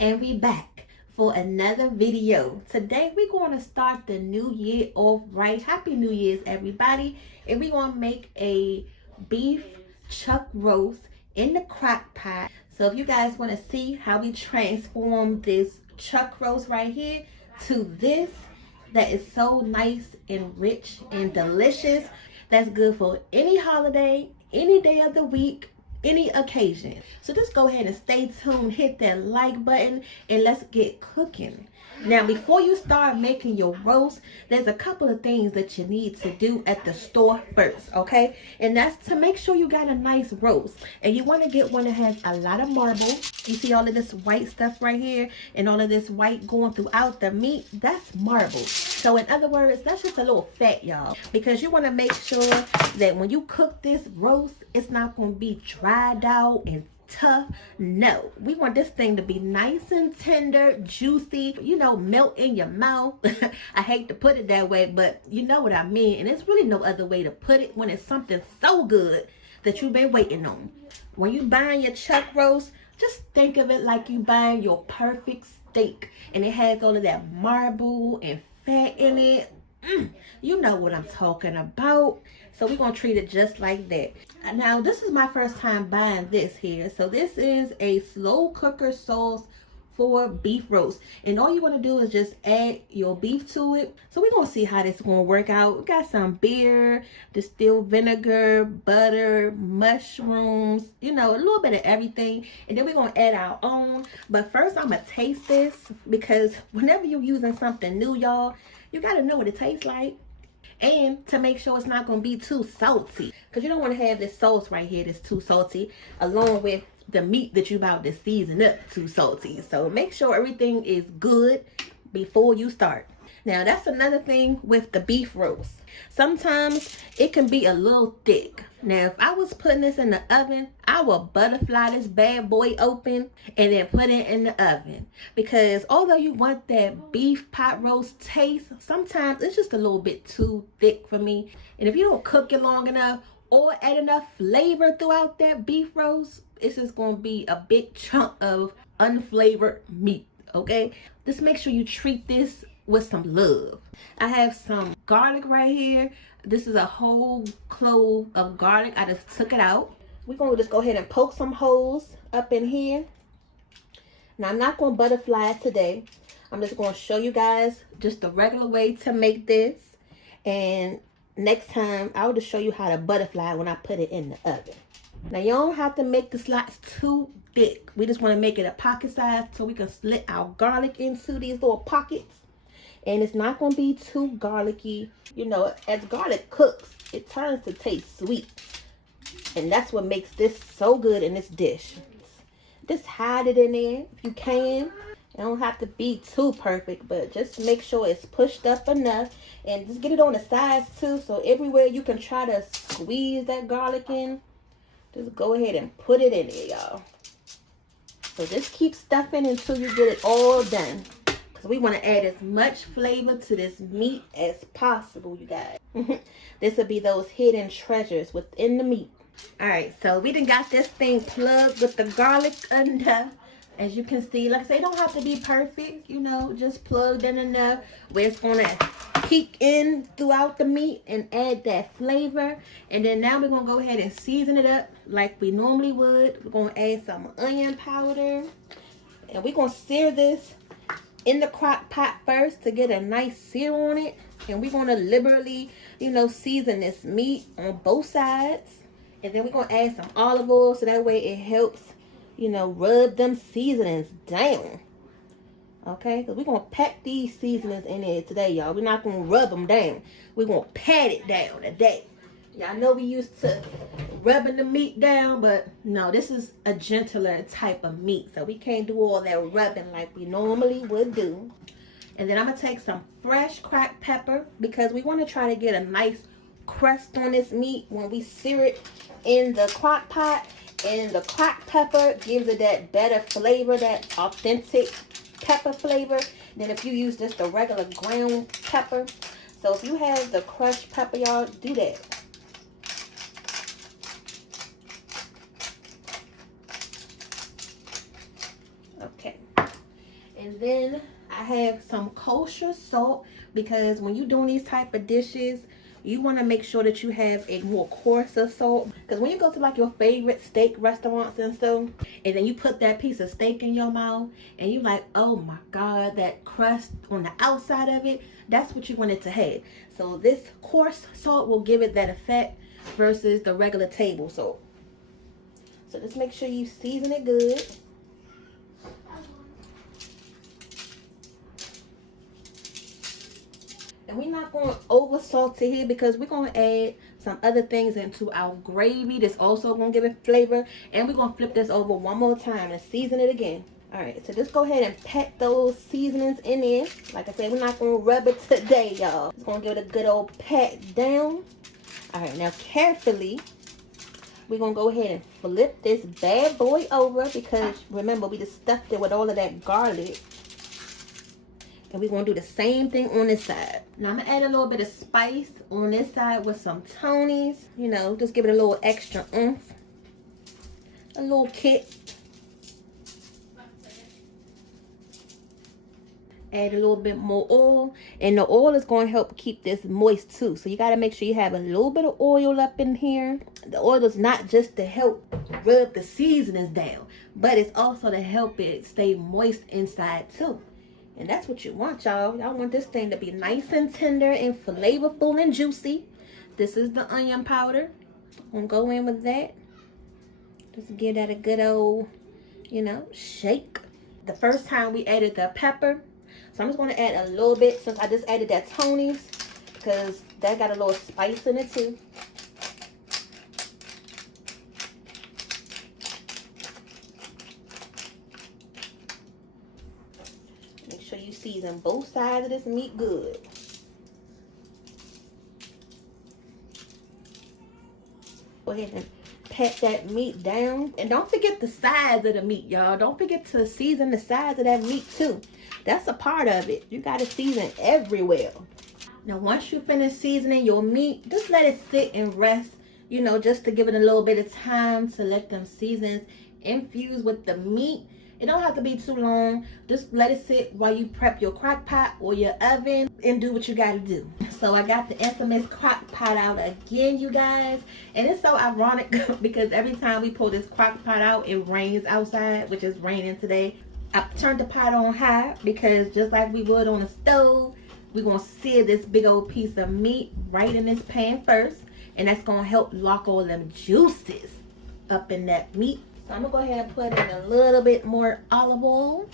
And we back for another video. Today we're going to start the new year off right. Happy New Year's, everybody. And we're going to make a beef chuck roast in the crock pot. So if you guys want to see how we transform this chuck roast right here to this that is so nice and rich and delicious, that's good for any holiday, any day of the week, any occasion. So just go ahead and stay tuned, hit that like button, and let's get cooking. Now, before you start making your roast, there's a couple of things that you need to do at the store first, okay? And that's to make sure you got a nice roast. And you want to get one that has a lot of marble. You see all of this white stuff right here and all of this white going throughout the meat? That's marble. So in other words, that's just a little fat, y'all, because you want to make sure that when you cook this roast, it's not going to be dried out and tough. No, we want this thing to be nice and tender, juicy, you know, melt in your mouth. I hate to put it that way, but you know what I mean. And it's really no other way to put it when it's something so good that you've been waiting on. When you buying your chuck roast, just think of it like you buying your perfect steak, and it has all of that marble and fat in it. You know what I'm talking about. So we're going to treat it just like that. Now, this is my first time buying this here. So this is a slow cooker sauce for beef roast. And all you want to do is just add your beef to it. So we're going to see how this is going to work out. We got some beer, distilled vinegar, butter, mushrooms, you know, a little bit of everything. And then we're going to add our own. But first, I'm going to taste this, because whenever you're using something new, y'all, you got to know what it tastes like. And to make sure it's not going to be too salty, because you don't want to have this sauce right here that's too salty along with the meat that you about to season up too salty. So make sure everything is good before you start. Now, that's another thing with the beef roast. Sometimes it can be a little thick. Now, if I was putting this in the oven, I would butterfly this bad boy open and then put it in the oven. Because although you want that beef pot roast taste, sometimes it's just a little bit too thick for me. And if you don't cook it long enough or add enough flavor throughout that beef roast, it's just going to be a big chunk of unflavored meat, okay? Just make sure you treat this with some love. I have some garlic right here. This is a whole clove of garlic. I just took it out. We're going to just go ahead and poke some holes up in here. Now, I'm not going to butterfly it today. I'm just going to show you guys just the regular way to make this. And next time, I'll just show you how to butterfly when I put it in the oven. Now, you don't have to make the slices too thick. We just want to make it a pocket size so we can slit our garlic into these little pockets. And it's not going to be too garlicky. You know, as garlic cooks, it turns to taste sweet. And that's what makes this so good in this dish. Just hide it in there if you can. It don't have to be too perfect, but just make sure it's pushed up enough. And just get it on the sides too, so everywhere you can try to squeeze that garlic in, just go ahead and put it in there, y'all. So just keep stuffing until you get it all done. Because we want to add as much flavor to this meat as possible, you guys. This will be those hidden treasures within the meat. Alright, so we done got this thing plugged with the garlic enough. As you can see, like I say, it don't have to be perfect, you know, just plugged in enough where it's going to peek in throughout the meat and add that flavor. And then now we're going to go ahead and season it up like we normally would. We're going to add some onion powder. And we're going to sear this in the crock pot first to get a nice sear on it. And we're going to liberally, you know, season this meat on both sides. And then we're going to add some olive oil so that way it helps, you know, rub them seasonings down. Okay, because we're going to pack these seasonings in there today, y'all. We're not going to rub them down. We're going to pat it down today. Y'all know we used to rubbing the meat down, but no, this is a gentler type of meat. So we can't do all that rubbing like we normally would do. And then I'm going to take some fresh cracked pepper because we want to try to get a nice crust on this meat when we sear it in the crock pot. And the cracked pepper gives it that better flavor, that authentic pepper flavor than if you use just the regular ground pepper. So if you have the crushed pepper, y'all, do that. Okay. And then I have some kosher salt, because when you're doing these type of dishes, you want to make sure that you have a more coarser salt. Because when you go to like your favorite steak restaurants and stuff, and then you put that piece of steak in your mouth, and you like, oh my God, that crust on the outside of it, that's what you want it to have. So this coarse salt will give it that effect versus the regular table salt. So just make sure you season it good. And we're not going to over salt it here, because we're going to add some other things into our gravy that's also going to give it flavor. And we're going to flip this over one more time and season it again. Alright, so just go ahead and pat those seasonings in there. Like I said, we're not going to rub it today, y'all. Just going to give it a good old pat down. Alright, now carefully, we're going to go ahead and flip this bad boy over, because remember, we just stuffed it with all of that garlic. And we're going to do the same thing on this side. Now I'm going to add a little bit of spice on this side with some Tony's. You know, just give it a little extra oomph. A little kick. Add a little bit more oil. And the oil is going to help keep this moist too. So you got to make sure you have a little bit of oil up in here. The oil is not just to help rub the seasonings down, but it's also to help it stay moist inside too. And that's what you want, y'all. Y'all want this thing to be nice and tender and flavorful and juicy. This is the onion powder. I'm gonna go in with that. Just give that a good old, you know, shake. The first time we added the pepper. So I'm just gonna add a little bit, since I just added that Tony's, because that got a little spice in it too. Make sure you season both sides of this meat good. Go ahead and pat that meat down. And don't forget the size of the meat, y'all. Don't forget to season the size of that meat too. That's a part of it. You got to season everywhere. Now once you finish seasoning your meat, just let it sit and rest, you know, just to give it a little bit of time to let them seasons infuse with the meat. It don't have to be too long. Just let it sit while you prep your crock pot or your oven and do what you got to do. So I got the infamous crock pot out again, you guys. And it's so ironic because every time we pull this crock pot out, it rains outside, which is raining today. I turned the pot on high because just like we would on the stove, we're going to sear this big old piece of meat right in this pan first. And that's going to help lock all them juices up in that meat. So I'm going to go ahead and put in a little bit more olive oil.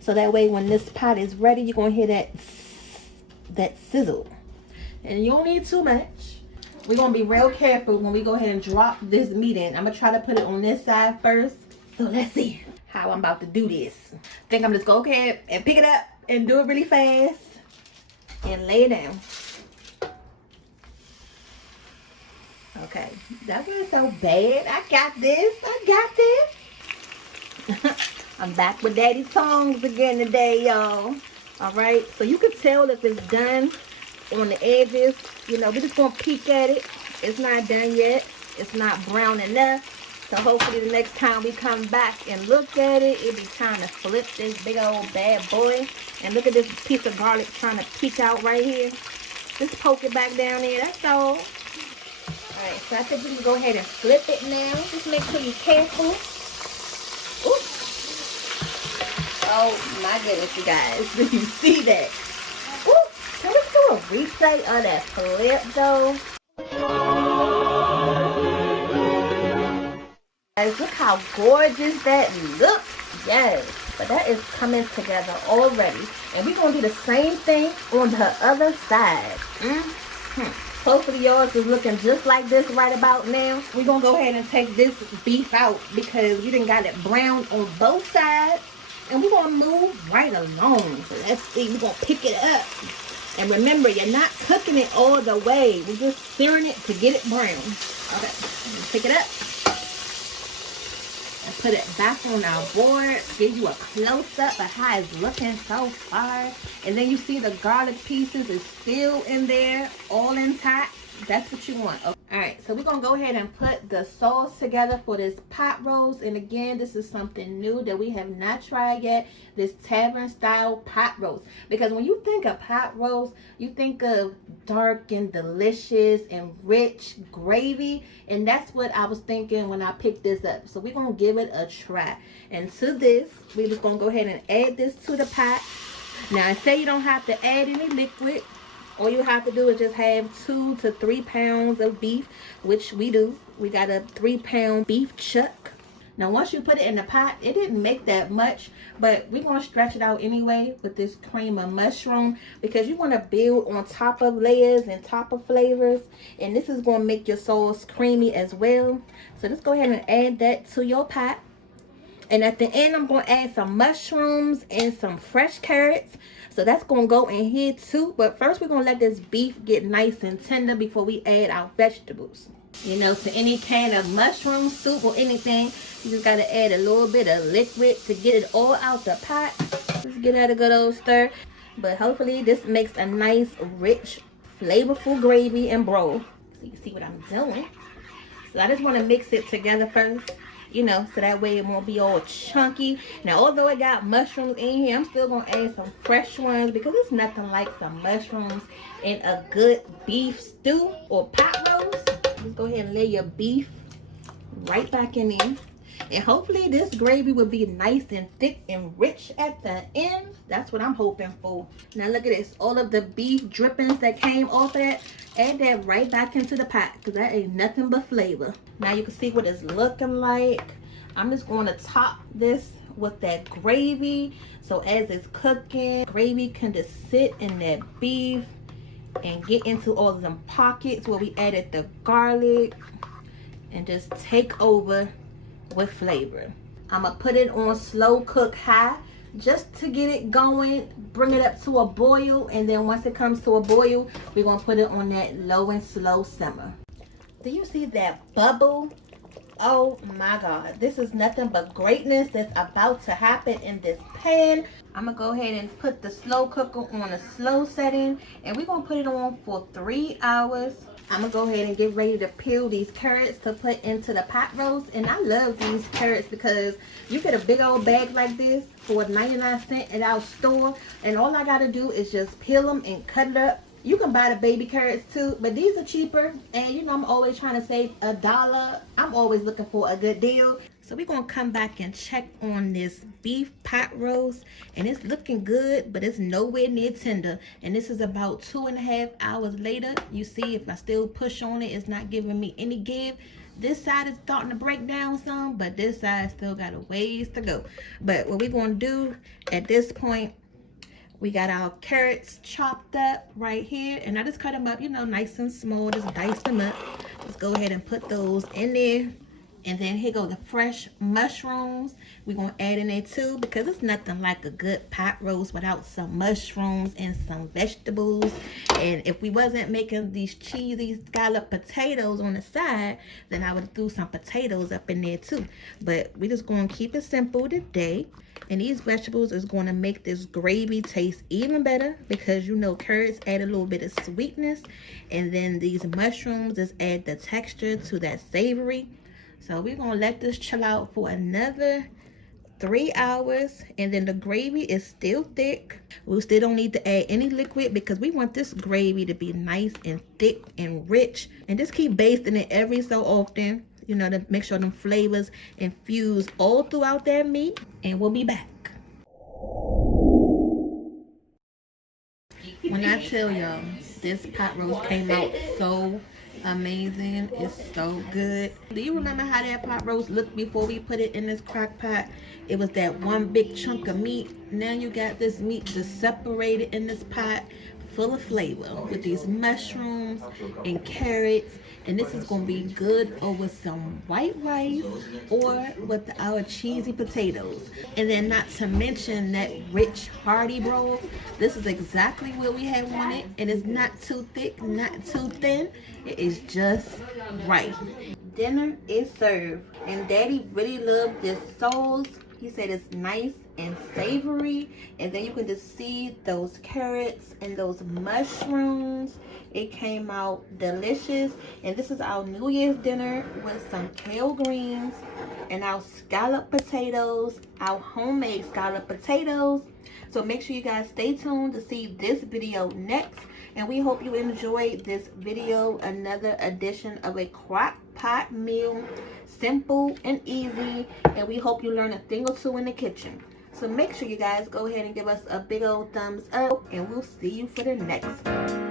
So that way when this pot is ready, you're going to hear that sizzle. And you don't need too much. We're going to be real careful when we go ahead and drop this meat in. I'm going to try to put it on this side first. So let's see how I'm about to do this. I think I'm just going to go ahead and pick it up and do it really fast. And lay it down. Okay, that wasn't so bad. I got this. I'm back with Daddy Tongs again today, y'all. Alright, so you can tell if it's done on the edges. You know, we're just going to peek at it. It's not done yet. It's not brown enough. So hopefully the next time we come back and look at it, it'll be time to flip this big old bad boy. And look at this piece of garlic trying to peek out right here. Just poke it back down there. That's all. Alright, so I think we can go ahead and flip it now. Just make sure you're careful. Ooh. Oh my goodness, you guys. Do you see that? Ooh. Can we do a replay of that flip though? Guys, look how gorgeous that looks. Yes. But that is coming together already. And we're going to do the same thing on the other side. Hopefully yours is looking just like this right about now. We're going to go ahead and take this beef out because we done got it brown on both sides. And we're going to move right along. So let's see. We're going to pick it up. And remember, you're not cooking it all the way. We're just searing it to get it brown. Okay. Pick it up. And put it back on our board. Give you a close-up of how it's looking so far. And then you see the garlic pieces is still in there, all intact. That's what you want. Okay. All right, so we're gonna go ahead and put the sauce together for this pot roast. And again, this is something new that we have not tried yet, this tavern style pot roast. Because when you think of pot roast, you think of dark and delicious and rich gravy, and that's what I was thinking when I picked this up. So we're gonna give it a try. And to this, we're just gonna go ahead and add this to the pot. Now I say you don't have to add any liquid. All you have to do is just have 2 to 3 pounds of beef, which we do. We got a 3-pound beef chuck. Now once you put it in the pot, it didn't make that much, but we're going to stretch it out anyway with this cream of mushroom, because you want to build on top of layers and top of flavors, and this is going to make your sauce creamy as well. So just go ahead and add that to your pot. And at the end, I'm going to add some mushrooms and some fresh carrots. So that's going to go in here too. But first, we're going to let this beef get nice and tender before we add our vegetables. You know, to any kind of mushroom soup or anything, you just got to add a little bit of liquid to get it all out the pot. Just get it a good old stir. But hopefully, this makes a nice, rich, flavorful gravy and broth. So you can see what I'm doing. So I just want to mix it together first. You know, so that way it won't be all chunky. Now, although it got mushrooms in here, I'm still going to add some fresh ones, because it's nothing like some mushrooms in a good beef stew or pot roast. Just go ahead and lay your beef right back in there. And hopefully this gravy will be nice and thick and rich at the end. That's what I'm hoping for. Now look at this. All of the beef drippings that came off of that, add that right back into the pot, because that ain't nothing but flavor. Now you can see what it's looking like. I'm just going to top this with that gravy. So as it's cooking, gravy can just sit in that beef and get into all of them pockets where we added the garlic and just take over with flavor. I'm gonna put it on slow cook high just to get it going, bring it up to a boil, and then once it comes to a boil, we're gonna put it on that low and slow simmer. Do you see that bubble? Oh my God, this is nothing but greatness that's about to happen in this pan. I'm gonna go ahead and put the slow cooker on a slow setting, and we're gonna put it on for 3 hours. I'm gonna go ahead and get ready to peel these carrots to put into the pot roast. And I love these carrots because you get a big old bag like this for 99 cents at our store, and all I gotta do is just peel them and cut it up. You can buy the baby carrots too, but these are cheaper, and you know I'm always trying to save $1. I'm always looking for a good deal. So we're gonna come back and check on this beef pot roast, and it's looking good, but it's nowhere near tender. And this is about 2.5 hours later. You see, if I still push on it, it's not giving me any give. This side is starting to break down some, but this side still got a ways to go. But what we're gonna do at this point, we got our carrots chopped up right here, and I just cut them up, you know, nice and small. Just dice them up. Let's go ahead and put those in there. And then here go the fresh mushrooms. We're going to add in there too, because it's nothing like a good pot roast without some mushrooms and some vegetables. And if we wasn't making these cheesy scallop potatoes on the side, then I would have threw some potatoes up in there too. But we're just going to keep it simple today. And these vegetables is going to make this gravy taste even better, because you know carrots add a little bit of sweetness. And then these mushrooms just add the texture to that savory. So we're going to let this chill out for another 3 hours. And then the gravy is still thick. We still don't need to add any liquid, because we want this gravy to be nice and thick and rich. And just keep basting it every so often, you know, to make sure them flavors infuse all throughout that meat. And we'll be back. When I tell y'all, this pot roast came out so amazing. It's so good. Do you remember how that pot roast looked before we put it in this crock pot? It was that one big chunk of meat. Now you got this meat just separated in this pot, full of flavor, with these mushrooms and carrots. And this is going to be good over some white rice or with our cheesy potatoes. And then not to mention that rich hearty broth. This is exactly what we had wanted. And it's not too thick, not too thin. It is just right. Dinner is served. And Daddy really loved this sauce. He said it's nice and savory. And then you can just see those carrots and those mushrooms. It came out delicious. And this is our New Year's dinner with some kale greens and our scallop potatoes, our homemade scallop potatoes. So make sure you guys stay tuned to see this video next. And we hope you enjoyed this video, another edition of a crock pot meal, simple and easy. And we hope you learn a thing or two in the kitchen. So make sure you guys go ahead and give us a big old thumbs up, and we'll see you for the next one.